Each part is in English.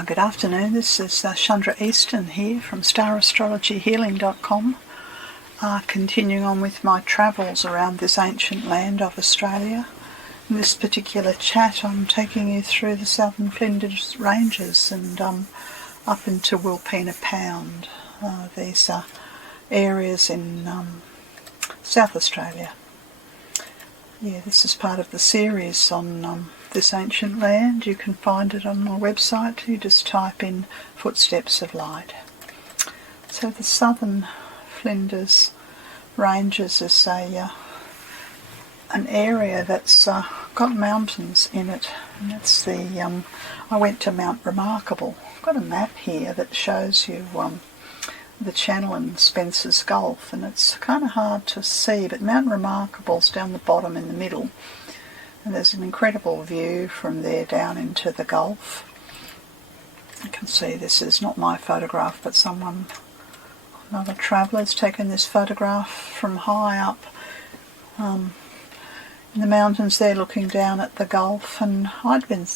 Good afternoon, this is Chandra Easton here from StarAstrologyHealing.com, continuing on with my travels around this ancient land of Australia. In this particular chat I'm taking you through the southern Flinders ranges and up into Wilpena Pound. These are areas in South Australia. Yeah, this is part of the series on this ancient land. You can find it on my website. You just type in Footsteps of Light. So the southern Flinders ranges is an area that's got mountains in it. And that's the I went to Mount Remarkable. I've got a map here that shows you the channel in Spencer's Gulf, and it's kind of hard to see, but Mount Remarkable's down the bottom in the middle, and there's an incredible view from there down into the Gulf. You can see this is not my photograph, but another traveller's taken this photograph from high up in the mountains there, looking down at the Gulf. And I'd been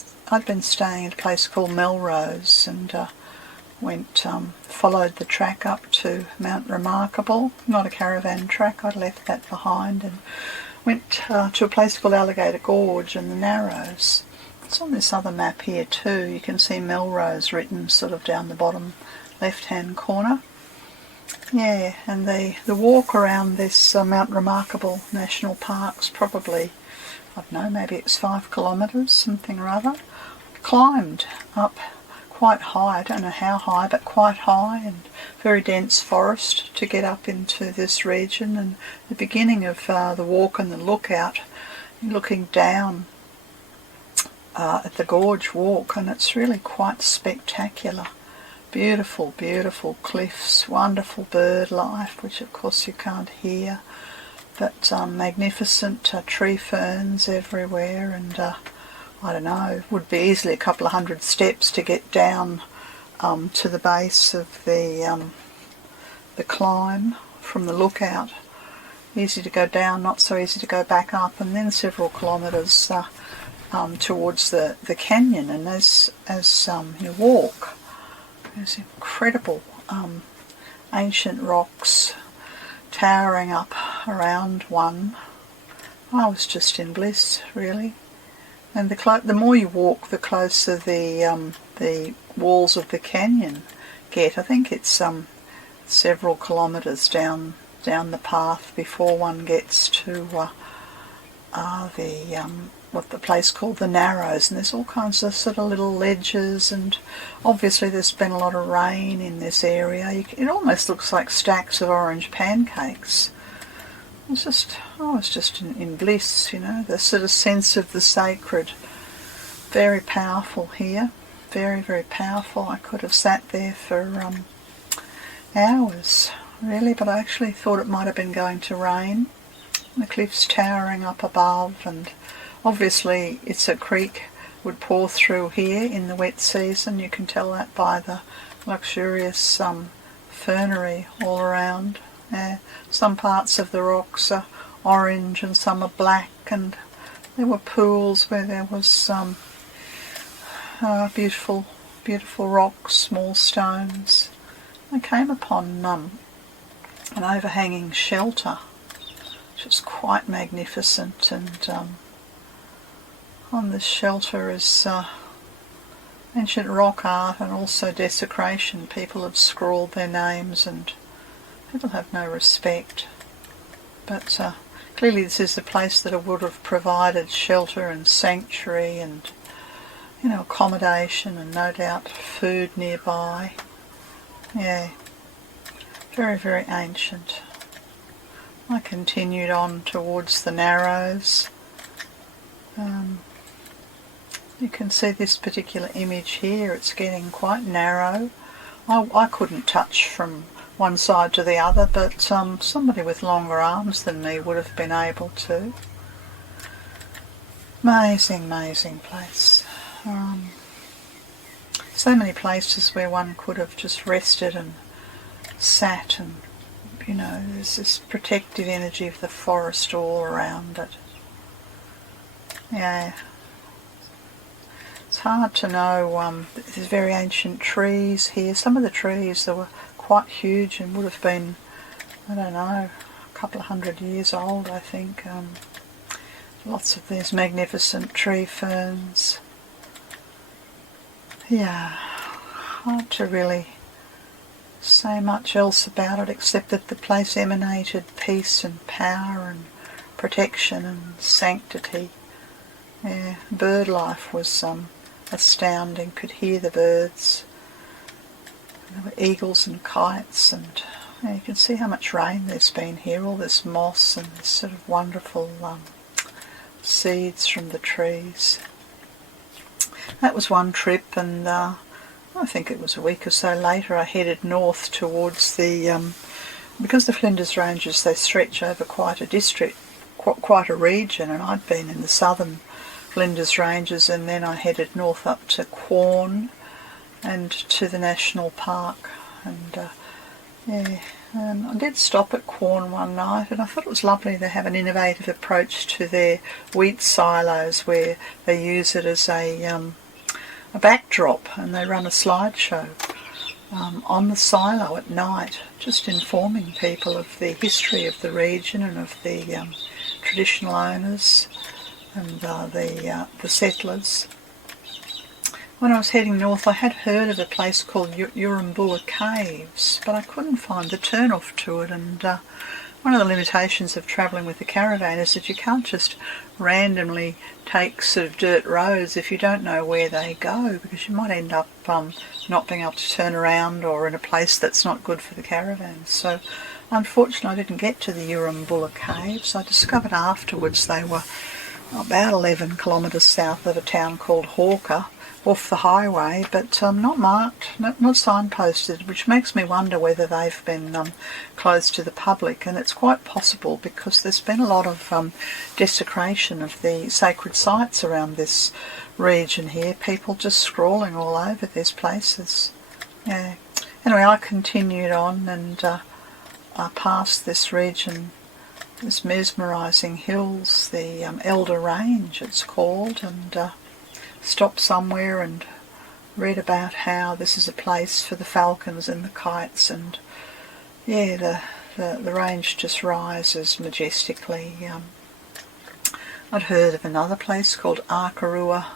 staying at a place called Melrose, and followed the track up to Mount Remarkable, not a caravan track, I'd left that behind, and went to a place called Alligator Gorge in the Narrows. It's on this other map here too. You can see Melrose written sort of down the bottom left hand corner. Yeah, and the walk around this Mount Remarkable National Park's probably, I don't know, maybe it's 5 kilometres, something or other. Climbed up quite high, I don't know how high, but quite high, and very dense forest to get up into this region. And the beginning of the walk and the lookout, you're looking down at the gorge walk, and it's really quite spectacular. Beautiful, beautiful cliffs, wonderful bird life, which of course you can't hear, but magnificent tree ferns everywhere, and I don't know, would be easily a couple of hundred steps to get down to the base of the climb from the lookout. Easy to go down, not so easy to go back up, and then several kilometres towards the canyon. And as you walk, there's incredible ancient rocks towering up around one. I was just in bliss, really. And the more you walk, the closer the walls of the canyon get. I think it's several kilometres down the path before one gets to what the place called the Narrows. And there's all kinds of sort of little ledges, and obviously there's been a lot of rain in this area. It almost looks like stacks of orange pancakes. I was just in bliss, you know, the sort of sense of the sacred. Very powerful here, very, very powerful. I could have sat there for hours, really, but I actually thought it might have been going to rain. The cliffs towering up above, and obviously it's a creek would pour through here in the wet season. You can tell that by the luxurious fernery all around. Some parts of the rocks are orange and some are black, and there were pools where there was beautiful, beautiful rocks, small stones. I came upon an overhanging shelter, which was quite magnificent, and on this shelter is ancient rock art and also desecration. People have scrawled their names, and people have no respect, but clearly this is a place that would have provided shelter and sanctuary and, you know, accommodation, and no doubt food nearby. Yeah, very, very ancient. I continued on towards the Narrows. You can see this particular image here. It's getting quite narrow. I couldn't touch from one side to the other, but somebody with longer arms than me would have been able to. Amazing, amazing place. So many places where one could have just rested and sat, and, you know, there's this protective energy of the forest all around it. Yeah. It's hard to know. There's very ancient trees here. Some of the trees that were quite huge and would have been, I don't know, a couple of 100 years old, I think. Lots of these magnificent tree ferns. Yeah, hard to really say much else about it except that the place emanated peace and power and protection and sanctity. Yeah, bird life was astounding. Could hear the birds. There were eagles and kites, and you can see how much rain there's been here. All this moss and this sort of wonderful seeds from the trees. That was one trip, and I think it was a week or so later I headed north towards the, because the Flinders Ranges, they stretch over quite a district, quite a region, and I'd been in the southern Flinders Ranges, and then I headed north up to Quorn and to the national park, and I did stop at Quorn one night, and I thought it was lovely. They have an innovative approach to their wheat silos where they use it as a backdrop, and they run a slideshow on the silo at night, just informing people of the history of the region and of the traditional owners and the settlers. When I was heading north, I had heard of a place called Urim Bulla Caves, but I couldn't find the turn-off to it, and one of the limitations of travelling with the caravan is that you can't just randomly take sort of dirt roads if you don't know where they go, because you might end up not being able to turn around or in a place that's not good for the caravan. So unfortunately I didn't get to the Urim Bulla Caves. I discovered afterwards they were about 11 kilometres south of a town called Hawker, off the highway, but not marked, not signposted, which makes me wonder whether they've been closed to the public. And it's quite possible, because there's been a lot of desecration of the sacred sites around this region here, people just scrawling all over these places. Yeah. Anyway, I continued on, and I passed this region, this mesmerising hills, the Elder Range it's called, and stopped somewhere and read about how this is a place for the falcons and the kites, and yeah, the range just rises majestically. I'd heard of another place called Akarua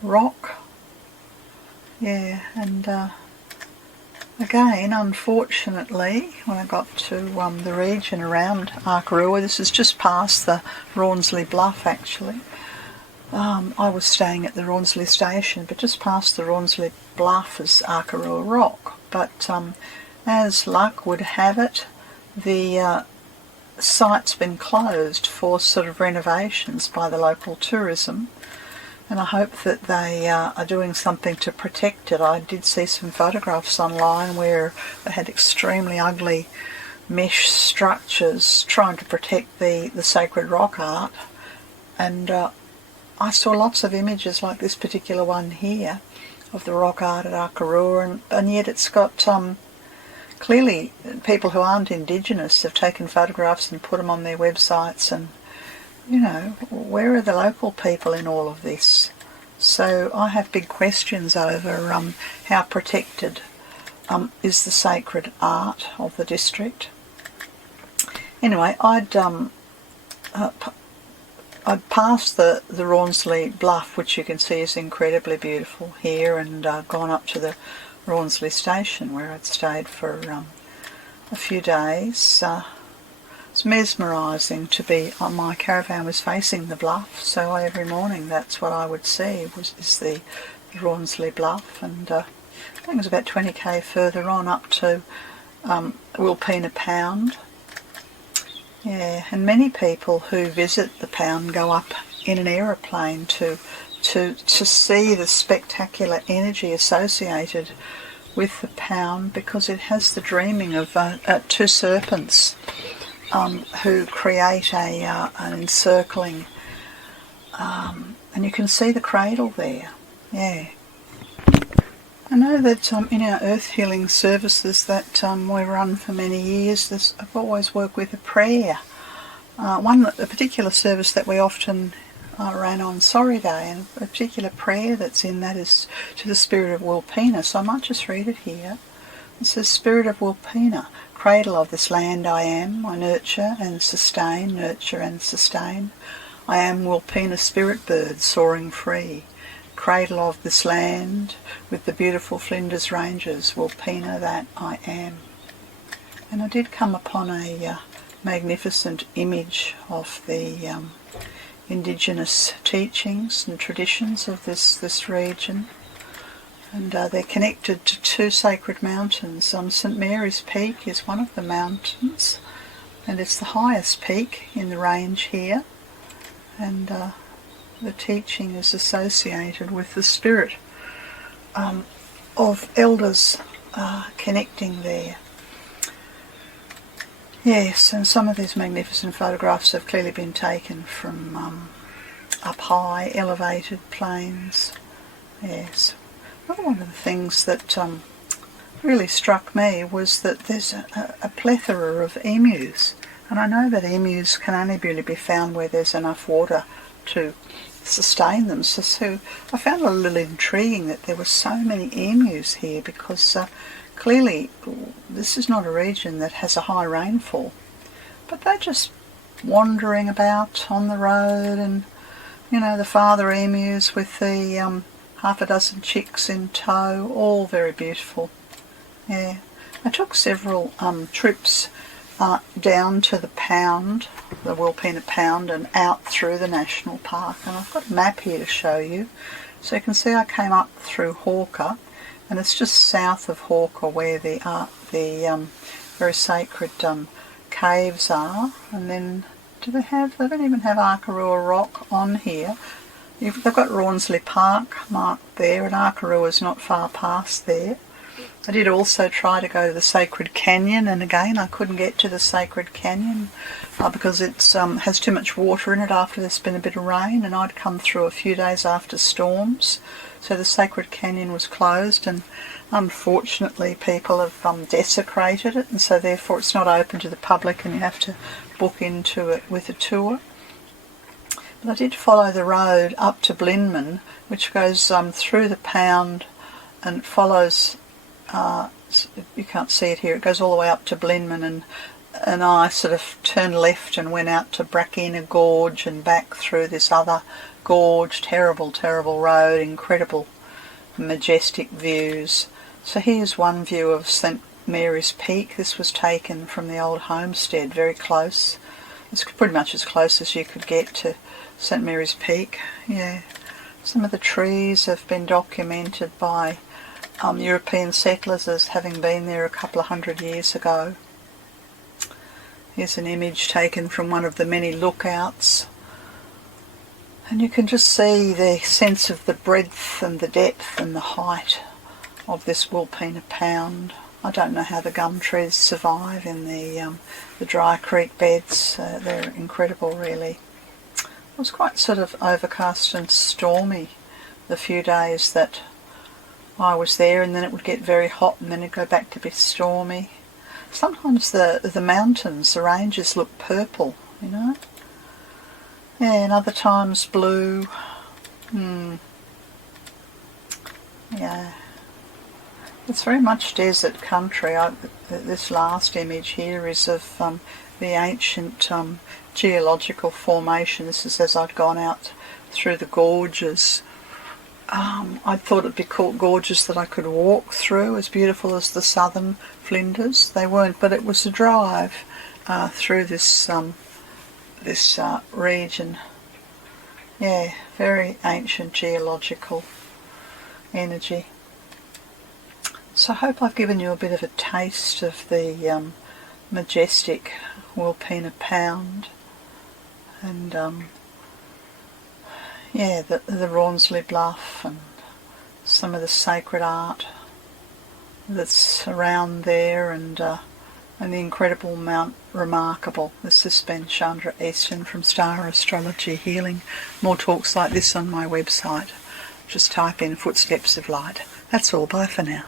Rock. Yeah, and again, unfortunately, when I got to the region around Akarua, this is just past the Rawnsley Bluff actually. I was staying at the Rawnsley station, but just past the Rawnsley Bluff is Akarua Rock. But as luck would have it, the site's been closed for sort of renovations by the local tourism, and I hope that they are doing something to protect it. I did see some photographs online where they had extremely ugly mesh structures trying to protect the sacred rock art, and I saw lots of images like this particular one here of the rock art at Akarua, and yet it's got clearly people who aren't Indigenous have taken photographs and put them on their websites, and you know, where are the local people in all of this? So I have big questions over how protected is the sacred art of the district. Anyway, I'd passed the Rawnsley Bluff, which you can see is incredibly beautiful here, and gone up to the Rawnsley station where I'd stayed for a few days. It's mesmerising to be, my caravan was facing the bluff, so every morning that's what I would see is the Rawnsley Bluff, and I think it was about 20k further on up to Wilpena Pound. Yeah, and many people who visit the pound go up in an aeroplane to see the spectacular energy associated with the pound, because it has the dreaming of two serpents who create an encircling, and you can see the cradle there. Yeah. I know that in our earth healing services that we run for many years, I've always worked with a prayer. A particular service that we often ran on Sorry Day, and a particular prayer that's in that is to the spirit of Wilpena, so I might just read it here. It says, Spirit of Wilpena, cradle of this land I am, I nurture and sustain, nurture and sustain. I am Wilpena spirit bird soaring free, cradle of this land with the beautiful Flinders ranges, Wilpena that I am. And I did come upon a magnificent image of the indigenous teachings and traditions of this region. And they're connected to two sacred mountains. St Mary's Peak is one of the mountains, and it's the highest peak in the range here. And the teaching is associated with the spirit of elders connecting there. Yes, and some of these magnificent photographs have clearly been taken from up high, elevated plains. Yes. Another one of the things that really struck me was that there's a plethora of emus, and I know that emus can only really be found where there's enough water to sustain them. So I found it a little intriguing that there were so many emus here, because clearly this is not a region that has a high rainfall, but they're just wandering about on the road, and you know, the father emus with the half a dozen chicks in tow, all very beautiful. Yeah, I took several trips down to the pound, the Wilpena Pound, and out through the national park, and I've got a map here to show you. So you can see I came up through Hawker, and it's just south of Hawker where the very sacred caves are. And then they don't even have Akarua Rock on here. They've got Rawnsley Park marked there, and Akarua is not far past there. I did also try to go to the Sacred Canyon, and again I couldn't get to the Sacred Canyon because it has too much water in it after there's been a bit of rain, and I'd come through a few days after storms, so the Sacred Canyon was closed, and unfortunately people have desecrated it, and so therefore it's not open to the public, and you have to book into it with a tour. But I did follow the road up to Blinman, which goes through the pound and follows, you can't see it here, it goes all the way up to Blinman, and I sort of turned left and went out to Alligator Gorge and back through this other gorge. Terrible, terrible road, incredible majestic views. So here's one view of St Mary's Peak. This was taken from the old homestead, very close. It's pretty much as close as you could get to St Mary's Peak. Yeah, some of the trees have been documented by European settlers as having been there a couple of 100 years ago. Here's an image taken from one of the many lookouts, and you can just see the sense of the breadth and the depth and the height of this Wilpena Pound. I don't know how the gum trees survive in the dry creek beds. They're incredible, really. It was quite sort of overcast and stormy the few days that I was there, and then it would get very hot, and then it'd go back to be stormy. Sometimes the mountains, the ranges look purple, you know. Yeah, and other times blue. Yeah. It's very much desert country. This last image here is of the ancient geological formation. This is as I'd gone out through the gorges. I thought it'd be called gorges that I could walk through, as beautiful as the southern Flinders. They weren't, but it was a drive through this region. Yeah, very ancient geological energy. So I hope I've given you a bit of a taste of the majestic Wilpena Pound, and yeah, the Rawnsley Bluff, and some of the sacred art that's around there, and the incredible Mount Remarkable. This has been Chandra Easton from Star Astrology Healing. More talks like this on my website. Just type in Footsteps of Light. That's all. Bye for now.